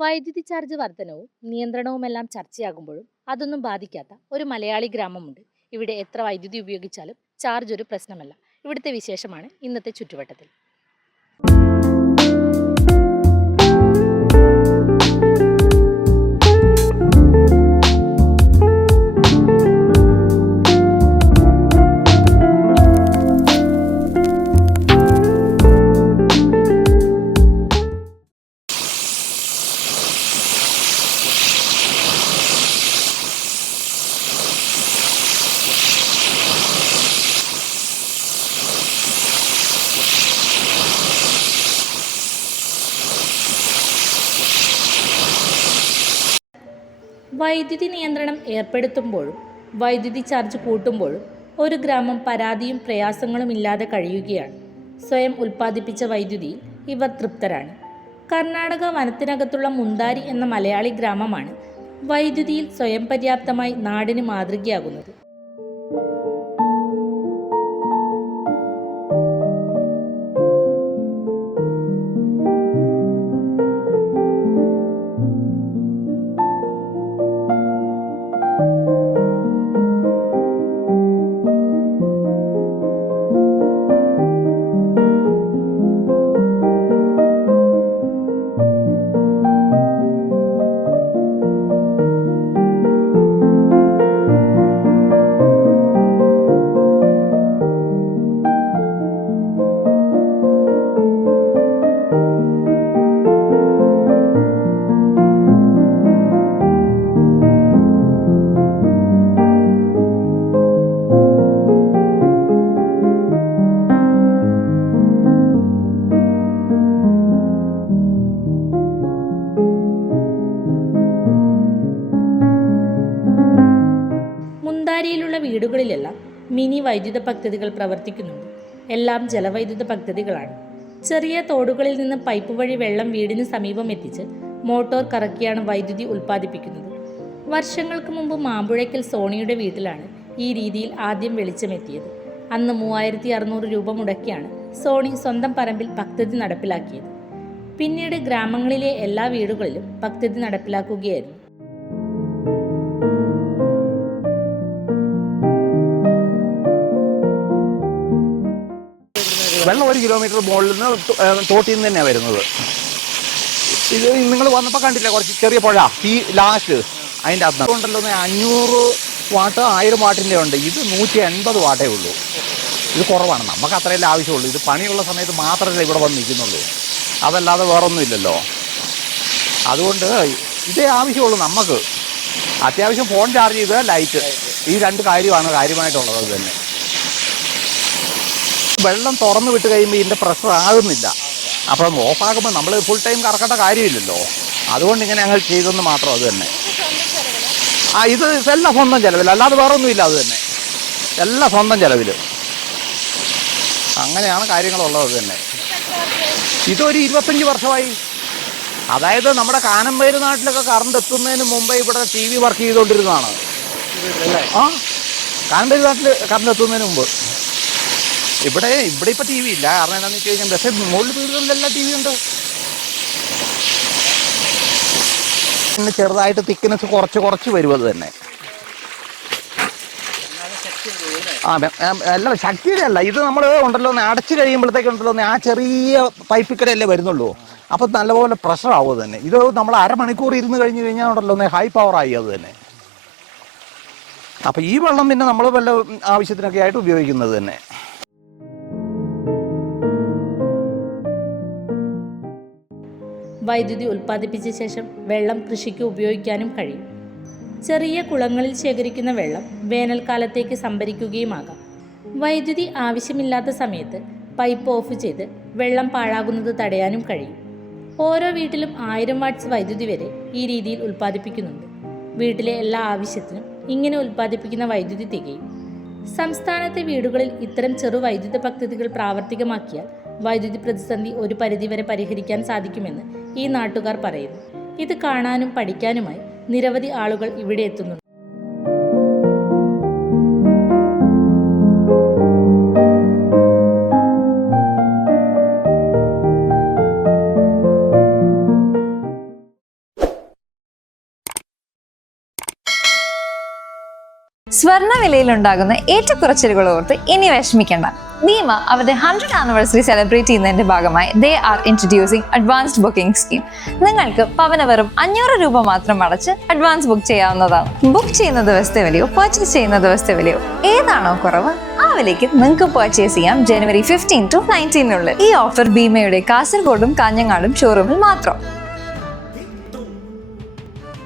വൈദ്യുതി ചാർജ് വർധനവും നിയന്ത്രണവുമെല്ലാം ചർച്ചയാകുമ്പോഴും അതൊന്നും ബാധിക്കാത്ത ഒരു മലയാളി ഗ്രാമമുണ്ട്. ഇവിടെ എത്ര വൈദ്യുതി ഉപയോഗിച്ചാലും ചാർജ് ഒരു പ്രശ്നമല്ല. ഇവിടുത്തെ വിശേഷമാണ് ഇന്നത്തെ ചുറ്റുവട്ടത്തിൽ. വൈദ്യുതി നിയന്ത്രണം ഏർപ്പെടുത്തുമ്പോഴും വൈദ്യുതി ചാർജ് കൂട്ടുമ്പോഴും ഒരു ഗ്രാമം പരാതിയും പ്രയാസങ്ങളും ഇല്ലാതെ കഴിയുകയാണ്. സ്വയം ഉൽപ്പാദിപ്പിച്ച വൈദ്യുതി ഇവർ തൃപ്തരാണ്. കർണാടക വനത്തിനകത്തുള്ള മുന്താരി എന്ന മലയാളി ഗ്രാമമാണ് വൈദ്യുതിയിൽ സ്വയം പര്യാപ്തമായി നാടിന് മാതൃകയാകുന്നത്. മുന്താരിയിലുള്ള വീടുകളിലെല്ലാം മിനി വൈദ്യുത പദ്ധതികൾ പ്രവർത്തിക്കുന്നുണ്ട്. എല്ലാം ജലവൈദ്യുത പദ്ധതികളാണ്. ചെറിയ തോടുകളിൽ നിന്ന് പൈപ്പ് വഴി വെള്ളം വീടിന് സമീപം എത്തിച്ച് മോട്ടോർ കറക്കിയാണ് വൈദ്യുതി ഉൽപ്പാദിപ്പിക്കുന്നത്. വർഷങ്ങൾക്ക് മുമ്പ് മാമ്പുഴയ്ക്കൽ സോണിയുടെ വീട്ടിലാണ് ഈ രീതിയിൽ ആദ്യം വെളിച്ചമെത്തിയത്. അന്ന് മൂവായിരത്തി അറുന്നൂറ് രൂപ മുടക്കിയാണ് സോണി സ്വന്തം പറമ്പിൽ പദ്ധതി നടപ്പിലാക്കിയത്. പിന്നീട് ഗ്രാമങ്ങളിലെ എല്ലാ വീടുകളിലും പദ്ധതി നടപ്പിലാക്കുകയായിരുന്നു. വെള്ളം ഒരു കിലോമീറ്റർ മുകളിൽ നിന്ന് തോട്ടിൽ നിന്ന് തന്നെയാണ് വരുന്നത്. ഇത് നിങ്ങൾ വന്നപ്പോൾ കണ്ടില്ല കുറച്ച് ചെറിയ പുഴ? ഈ ലാസ്റ്റ് അതിന്റെ അകത്ത് ഉണ്ടല്ലോ അഞ്ഞൂറ് വാട്ട് ആയിരം വാട്ടിന്റെ ഉണ്ട്. ഇത് നൂറ്റി എൺപത് വാട്ടേ ഉള്ളൂ. ഇത് കുറവാണ്. നമുക്ക് അത്രയല്ലേ ആവശ്യമുള്ളൂ. ഇത് പണിയുള്ള സമയത്ത് മാത്രമല്ലേ ഇവിടെ വന്ന് നിൽക്കുന്നുള്ളൂ. അതല്ലാതെ വേറൊന്നുമില്ലല്ലോ. അതുകൊണ്ട് ഇതേ ആവശ്യമുള്ളൂ നമുക്ക്. അത്യാവശ്യം ഫോൺ ചാർജ് ചെയ്ത് ലൈറ്റ് ഈ രണ്ട് കാര്യമാണ് കാര്യമായിട്ടുള്ളത് അത് തന്നെ. വെള്ളം തുറന്നു വിട്ട് കഴിയുമ്പോൾ ഇതിന്റെ പ്രഷർ ആകുന്നില്ല. അപ്പം ഓഫാക്കുമ്പോൾ നമ്മൾ ഫുൾ ടൈം കറക്കേണ്ട കാര്യമില്ലല്ലോ. അതുകൊണ്ട് ഇങ്ങനെ ഞങ്ങൾ ചെയ്തെന്ന് മാത്രം അത് തന്നെ. ആ ഇത് എല്ലാം സ്വന്തം ചിലവിൽ അല്ലാതെ വേറെ ഒന്നുമില്ല അത് തന്നെ. എല്ലാം സ്വന്തം ചിലവിൽ അങ്ങനെയാണ് കാര്യങ്ങളുള്ളത് തന്നെ. ഇതൊരു ഇരുപത്തഞ്ച് വർഷമായി. അതായത് നമ്മുടെ കാനമ്പേര് നാട്ടിലൊക്കെ കറണ്ട് എത്തുന്നതിന് മുമ്പേ ഇവിടെ ടി വി വർക്ക് ചെയ്തുകൊണ്ടിരുന്നതാണ് ആ? കാനമ്പേര് നാട്ടിൽ കറണ്ട് എത്തുന്നതിന് മുമ്പ്. ഇവിടെ ഇവിടെ ഇപ്പൊ ടി വി ഇല്ല. കാരണം എന്താണെന്ന് വെച്ച് കഴിഞ്ഞാൽ പക്ഷേ മുകളിൽ വീടുകളിലെല്ലാം ടി വി ഉണ്ട്. പിന്നെ ചെറുതായിട്ട് തിക്നെസ് കുറച്ച് കുറച്ച് വരും അത് തന്നെ. ആ അല്ല ശക്തിയുടെ അല്ല ഇത് നമ്മൾ ഉണ്ടല്ലോ അടച്ചു കഴിയുമ്പോഴത്തേക്ക് ഉണ്ടല്ലോ ഒന്ന് ആ ചെറിയ പൈപ്പിക്കടയല്ലേ വരുന്നുള്ളൂ. അപ്പം നല്ലപോലെ പ്രഷർ ആവും തന്നെ. ഇത് നമ്മൾ അരമണിക്കൂർ ഇരുന്ന് കഴിഞ്ഞ് കഴിഞ്ഞാൽ ഉണ്ടല്ലോ ഹൈ പവർ ആയി അത് തന്നെ. അപ്പം ഈ വെള്ളം പിന്നെ നമ്മൾ വല്ല ആവശ്യത്തിനൊക്കെ ആയിട്ട് ഉപയോഗിക്കുന്നത് തന്നെ. വൈദ്യുതി ഉൽപ്പാദിപ്പിച്ച ശേഷം വെള്ളം കൃഷിക്ക് ഉപയോഗിക്കാനും കഴിയും. ചെറിയ കുളങ്ങളിൽ ശേഖരിക്കുന്ന വെള്ളം വേനൽക്കാലത്തേക്ക് സംഭരിക്കുകയുമാകാം. വൈദ്യുതി ആവശ്യമില്ലാത്ത സമയത്ത് പൈപ്പ് ഓഫ് ചെയ്ത് വെള്ളം പാഴാകുന്നത് തടയാനും കഴിയും. ഓരോ വീട്ടിലും ആയിരം വാട്ട്സ് വൈദ്യുതി വരെ ഈ രീതിയിൽ ഉൽപ്പാദിപ്പിക്കുന്നുണ്ട്. വീട്ടിലെ എല്ലാ ആവശ്യത്തിനും ഇങ്ങനെ ഉൽപ്പാദിപ്പിക്കുന്ന വൈദ്യുതി തികയും. സംസ്ഥാനത്തെ വീടുകളിൽ ഇത്തരം ചെറു വൈദ്യുത പദ്ധതികൾ പ്രാവർത്തികമാക്കിയാൽ വൈദ്യുതി പ്രതിസന്ധി ഒരു പരിധിവരെ പരിഹരിക്കാൻ സാധിക്കുമെന്ന് ഈ നാട്ടുകാർ പറയുന്നു. ഇത് കാണാനും പഠിക്കാനുമായി നിരവധി ആളുകൾ ഇവിടെ എത്തുന്നുണ്ട് സ്വർണ വിലയിലുണ്ടാകുന്ന ഏറ്റക്കുറച്ചിലുകൾ ഓർത്ത് ഇനി വിഷമിക്കേണ്ട. ഭീമ അവരുടെ ഹൺഡ്രഡ് ആനിവേഴ്സറി സെലിബ്രേറ്റ് ചെയ്യുന്നതിന്റെ ഭാഗമായി they are introducing advanced booking scheme നിങ്ങൾക്ക് പവന വെറും അഞ്ഞൂറ് രൂപ മാത്രം അടച്ച് അഡ്വാൻസ് ബുക്ക് ചെയ്യാവുന്നതാണ്. ബുക്ക് ചെയ്യുന്ന ദിവസത്തെ വിലയോ പർച്ചേസ് ചെയ്യുന്ന ദിവസത്തെ വിലയോ ഏതാണോ കുറവ് ആ വിലയ്ക്ക് നിങ്ങൾക്ക് പർച്ചേസ് ചെയ്യാം ജനുവരി ഫിഫ്റ്റീൻ ടു നയന്റീനുള്ളിൽ ഈ ഓഫർ ഭീമയുടെ കാസർഗോഡും കാഞ്ഞങ്ങാടും ഷോറൂമിൽ മാത്രം.